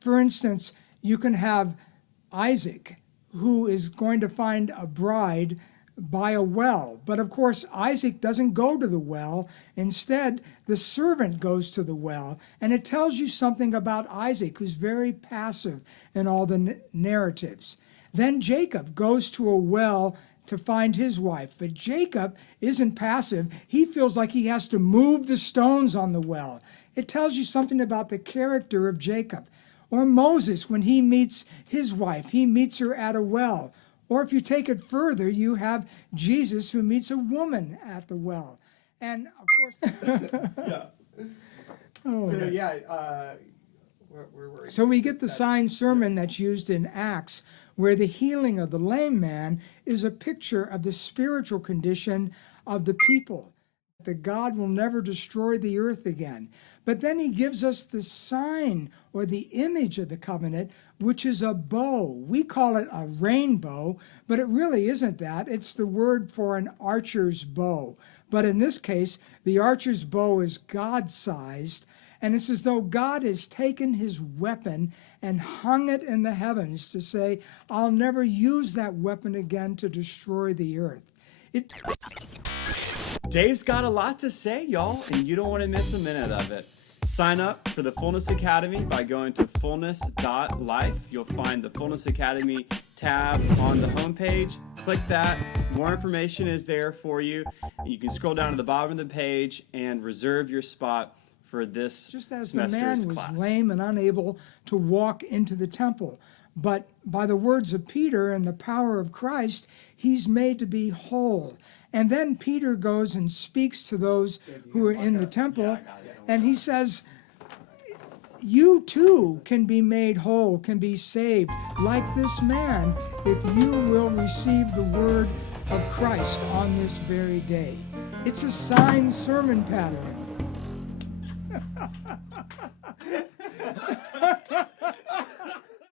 For instance, you can have Isaac, who is going to find a bride by a well. But of course, Isaac doesn't go to the well. Instead, the servant goes to the well. And it tells you something about Isaac, who's very passive in all the narratives. Then Jacob goes to a well to find his wife. But Jacob isn't passive. He feels like he has to move the stones on the well. It tells you something about the character of Jacob. Or Moses, when he meets his wife, he meets her at a well. Or if you take it further, you have Jesus who meets a woman at the well. And of course, Yeah. oh, So yeah, where were we? so we get the sign sermon that's used in Acts, where the healing of the lame man is a picture of the spiritual condition of the people, that God will never destroy the earth again. But then he gives us the sign or the image of the covenant, which is a bow. We call it a rainbow, but it really isn't that. It's the word for an archer's bow. But in this case, the archer's bow is God-sized, and it's as though God has taken his weapon and hung it in the heavens to say, I'll never use that weapon again to destroy the earth. Dave's got a lot to say, y'all, and you don't want to miss a minute of it. Sign up for the Fullness Academy by going to fullness.life. You'll find the Fullness Academy tab on the homepage. Click that. More information is there for you. You can scroll down to the bottom of the page and reserve your spot for this Just as the semester's man was class. lame and unable to walk into the temple, but by the words of Peter and the power of Christ, he's made to be whole. And then Peter goes and speaks to those who are in the temple, and he says, you too can be made whole, can be saved, like this man, if you will receive the word of Christ on this very day. It's a sign sermon pattern.